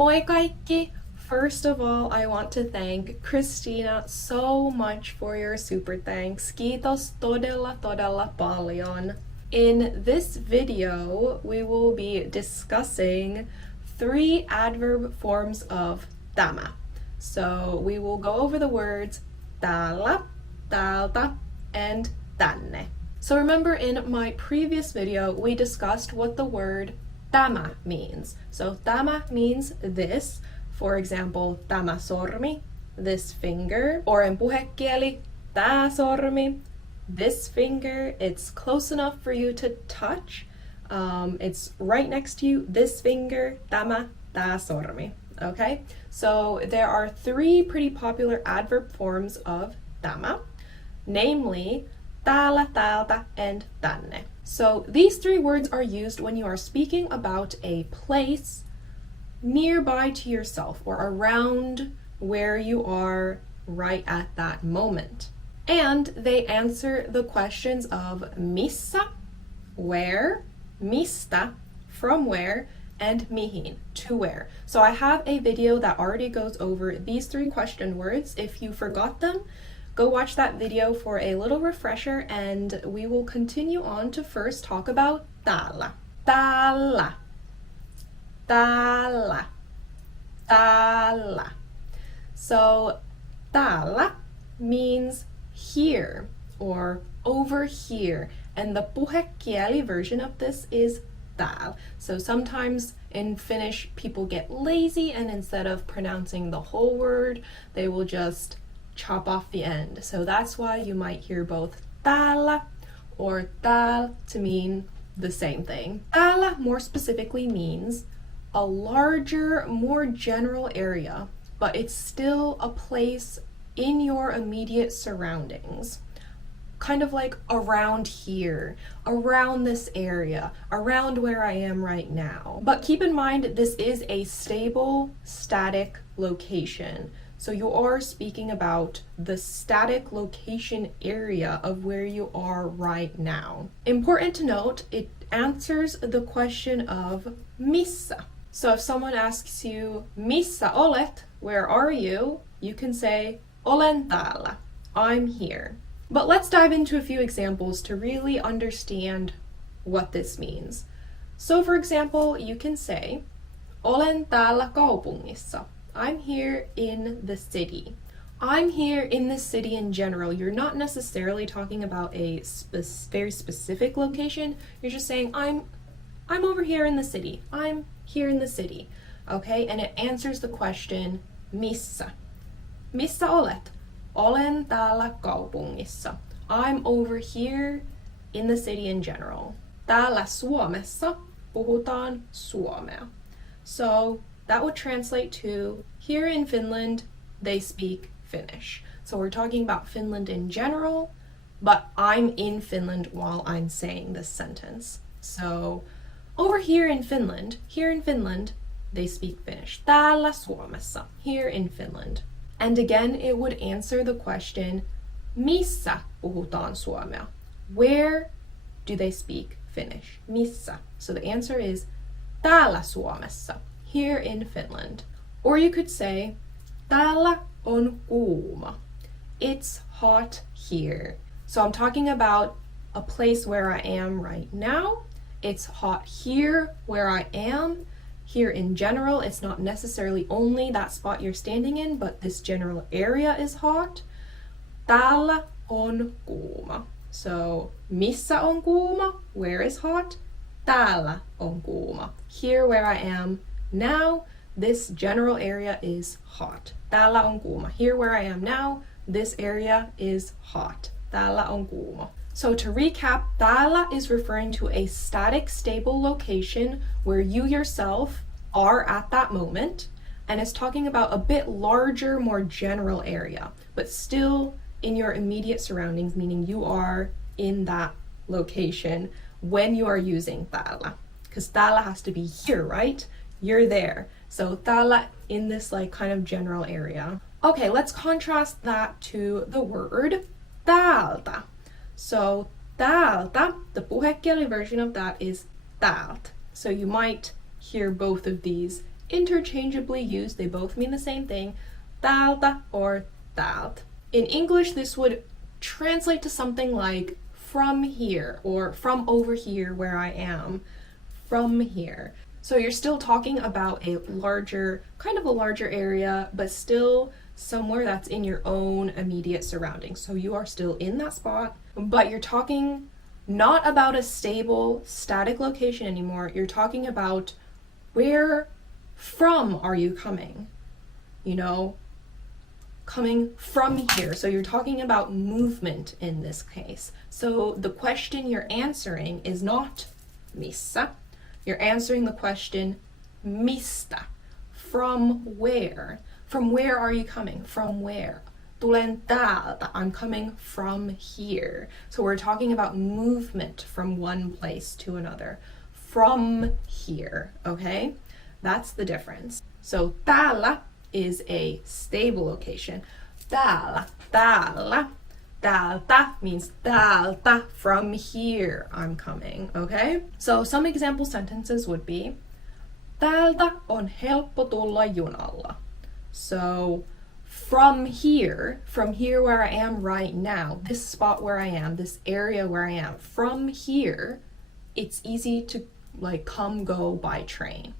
Moi kaikki! First of all, I want to thank Christina so much for your super thanks. Kiitos todella paljon. In this video, we will be discussing 3 adverb forms of tämä. So we will go over the words täällä, täältä, and tänne. So remember in my previous video, we discussed what the word tämä means. So tämä means this. For example, tämä sormi, this finger. Or in puhekieli, tää sormi, this finger. It's close enough for you to touch. It's right next to you, this finger, tämä, tää sormi. Okay? So there are 3 pretty popular adverb forms of tämä, namely täällä, täältä, and tänne. So these 3 words are used when you are speaking about a place nearby to yourself or around where you are right at that moment. And they answer the questions of missä, where, mistä, from where, and mihin, to where. So I have a video that already goes over these 3 question words. If you forgot them, go watch that video for a little refresher, and we will continue on to first talk about täällä. Täällä. Täällä. Täällä. So täällä means here or over here, and the puhekieli version of this is täällä. So sometimes in Finnish people get lazy, and instead of pronouncing the whole word, they will just chop off the end. So that's why you might hear both täällä or täällä to mean the same thing. Täällä more specifically means a larger, more general area, but it's still a place in your immediate surroundings. Kind of like around here, around this area, around where I am right now. But keep in mind, this is a stable, static location. So you are speaking about the static location area of where you are right now. Important to note, it answers the question of missä. So if someone asks you, missä olet, where are you? You can say, olen täällä, I'm here. But let's dive into a few examples to really understand what this means. So for example, you can say, olen täällä kaupungissa. I'm here in the city. I'm here in the city in general. You're not necessarily talking about a very specific location. You're just saying, I'm over here in the city. I'm here in the city. Okay? And it answers the question, missä? Missä olet? Olen täällä kaupungissa. I'm over here in the city in general. Täällä Suomessa puhutaan suomea. So that would translate to, here in Finland, they speak Finnish. So we're talking about Finland in general, but I'm in Finland while I'm saying this sentence. So over here in Finland, they speak Finnish. Täällä Suomessa, here in Finland. And again, it would answer the question, missä puhutaan suomea? Where do they speak Finnish? Missä? So the answer is täällä Suomessa, here in Finland. Or you could say, täällä on kuuma. It's hot here. So I'm talking about a place where I am right now. It's hot here where I am. Here in general, it's not necessarily only that spot you're standing in, but this general area is hot. Täällä on kuuma. So, missä on kuuma? Where is hot? Täällä on kuuma. Here where I am now, this general area is hot. Täällä on kuuma. Here where I am now, this area is hot. Täällä on kuuma. So to recap, täällä is referring to a static, stable location where you yourself are at that moment, and it's talking about a bit larger, more general area, but still in your immediate surroundings, meaning you are in that location when you are using täällä. Because täällä has to be here, right? You're there. So täällä in this like kind of general area. Okay, let's contrast that to the word täältä. So täältä, the puhekieli version of that is täältä. So you might hear both of these interchangeably used. They both mean the same thing. Täältä or täältä. In English, this would translate to something like from here or from over here where I am. From here. So you're still talking about a larger area, but still somewhere that's in your own immediate surroundings. So you are still in that spot, but you're talking not about a stable, static location anymore. You're talking about where from are you coming? You know, coming from here. So you're talking about movement in this case. So the question you're answering is not missä. You're answering the question mistä. From where? From where are you coming? From where? Tulen täältä. I'm coming from here. So we're talking about movement from one place to another. From here, okay? That's the difference. So täällä is a stable location. Täällä, täällä. Täältä means täältä, from here I'm coming, okay? So some example sentences would be täältä on helppo tulla junalla. So from here where I am right now, this spot where I am, this area where I am, from here, it's easy to like come go by train.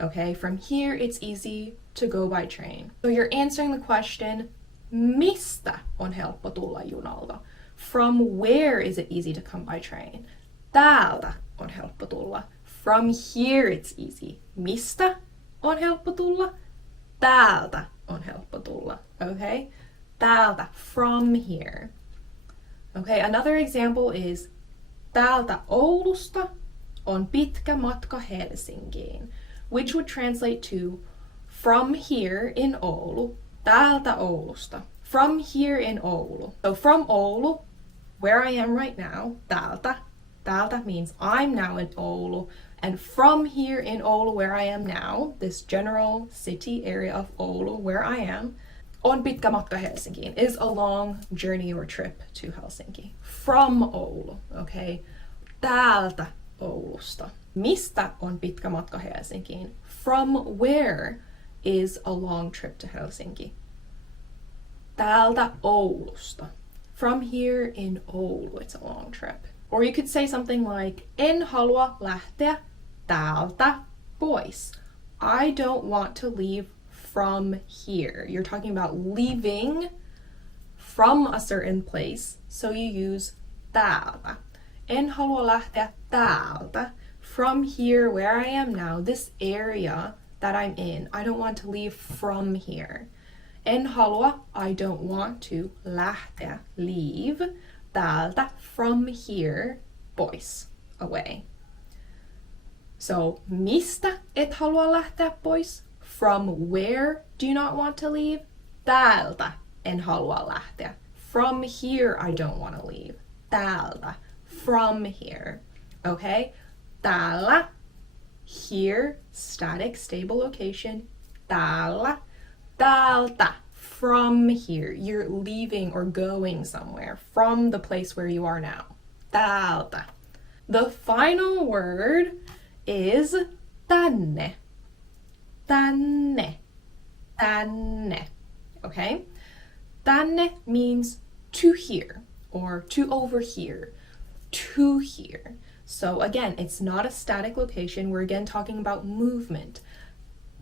Okay, from here it's easy to go by train. So you're answering the question, mistä on helppo tulla junalla? From where is it easy to come by train? Täältä on helppo tulla. From here it's easy. Mistä on helppo tulla? Täältä on helppo tulla. Okay? Täältä, from here. Okay, another example is täältä Oulusta on pitkä matka Helsinkiin, which would translate to from here in Oulu, täältä Oulusta. From here in Oulu. So from Oulu, where I am right now, täältä. Täältä means I'm now in Oulu. And from here in Oulu, where I am now, this general city area of Oulu, where I am, on pitkä matka Helsinkiin is a long journey or trip to Helsinki. From Oulu, okay? Täältä Oulusta. Mistä on pitkä matka Helsinkiin? From where is a long trip to Helsinki? Täältä Oulusta. From here in Oulu, it's a long trip. Or you could say something like, en halua lähteä täältä pois. I don't want to leave from here. You're talking about leaving from a certain place, so you use täältä. En halua lähteä täältä. From here, where I am now, this area that I'm in, I don't want to leave from here. En halua, I don't want to, lähteä, leave, täältä, from here, pois, away. So, mistä et halua lähteä pois? From where do you not want to leave? Täältä en halua lähteä. From here I don't want to leave. Täältä, from here. Okay? Täällä, here, static, stable location. Täällä, täältä, from here. You're leaving or going somewhere from the place where you are now. Täältä. The final word is tänne. Tänne. Tänne. Okay? Tänne means to here or to over here. To here. So again, it's not a static location. We're again talking about movement.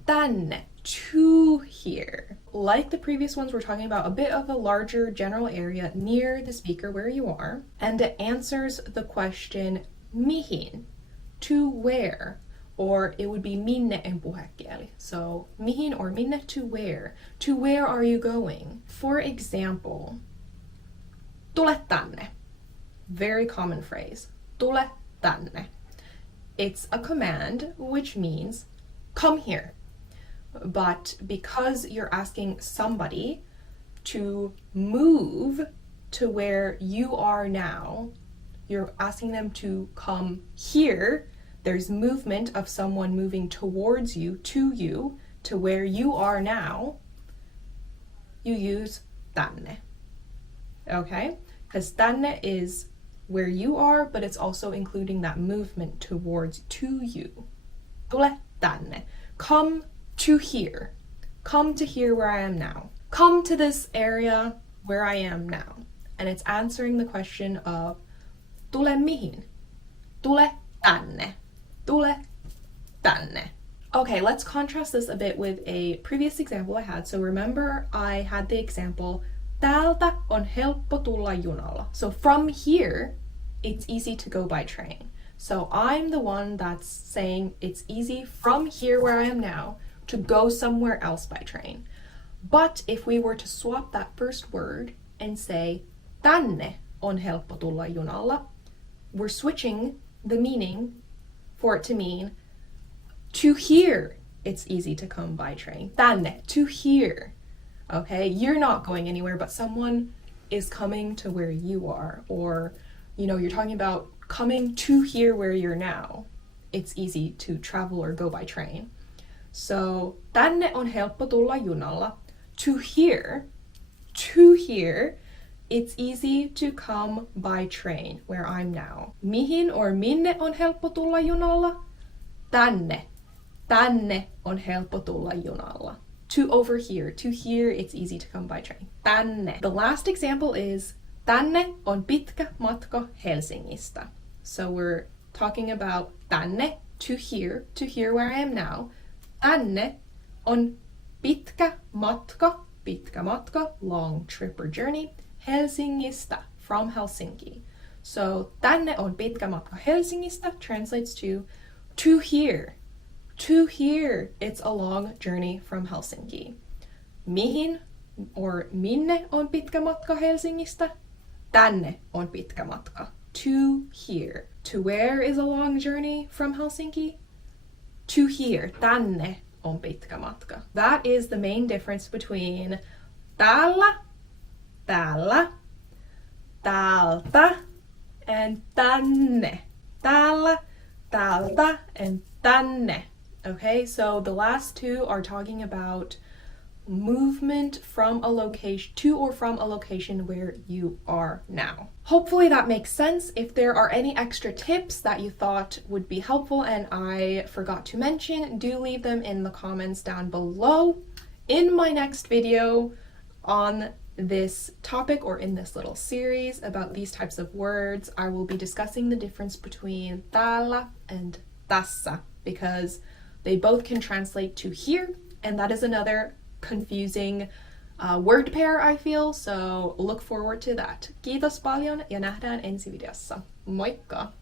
Tänne, to here. Like the previous ones, we're talking about a bit of a larger general area near the speaker where you are. And it answers the question mihin, to where. Or it would be minne in puhekieli. So mihin or minne, to where. To where are you going? For example, tule tänne. Very common phrase. Tule tänne. It's a command which means come here. But because you're asking somebody to move to where you are now, you're asking them to come here. There's movement of someone moving towards you, to where you are now. You use tänne. Okay? Because tänne is where you are, but it's also including that movement towards, to you. Tule tänne. Come to here. Come to here where I am now. Come to this area where I am now. And it's answering the question of tule mihin? Tule tänne. Tule tänne. Okay, let's contrast this a bit with a previous example I had. So remember I had the example täältä on helppo tulla junalla. So from here, it's easy to go by train. So I'm the one that's saying it's easy from here where I am now to go somewhere else by train. But if we were to swap that first word and say tänne on helppo tulla junalla, we're switching the meaning for it to mean to here it's easy to come by train. Tänne, to here. Okay, you're not going anywhere, but someone is coming to where you are. Or, you're talking about coming to here where you're now. It's easy to travel or go by train. So, tänne on helppo tulla junalla. To here, it's easy to come by train, where I'm now. Mihin or minne on helppo tulla junalla? Tänne on helppo tulla junalla. To over here, to here, it's easy to come by train. Tänne. The last example is tänne on pitkä matka Helsingistä. So we're talking about tänne, to here where I am now. Tänne on pitkä matka, long trip or journey, Helsingistä, from Helsinki. So tänne on pitkä matka Helsingistä translates to here. To here, it's a long journey from Helsinki. Mihin or minne on pitkä matka Helsingistä? Tänne on pitkä matka. To here. To where is a long journey from Helsinki? To here. Tänne on pitkä matka. That is the main difference between täällä, täältä, and tänne. Täällä, täältä, and tänne. Okay, so the last two are talking about movement from a location to or from a location where you are now. Hopefully that makes sense. If there are any extra tips that you thought would be helpful and I forgot to mention, do leave them in the comments down below. In my next video on this topic or in this little series about these types of words, I will be discussing the difference between täällä and tässä, because they both can translate to here, and that is another confusing word pair, I feel, so look forward to that. Kiitos paljon ja nähdään ensi videossa. Moikka!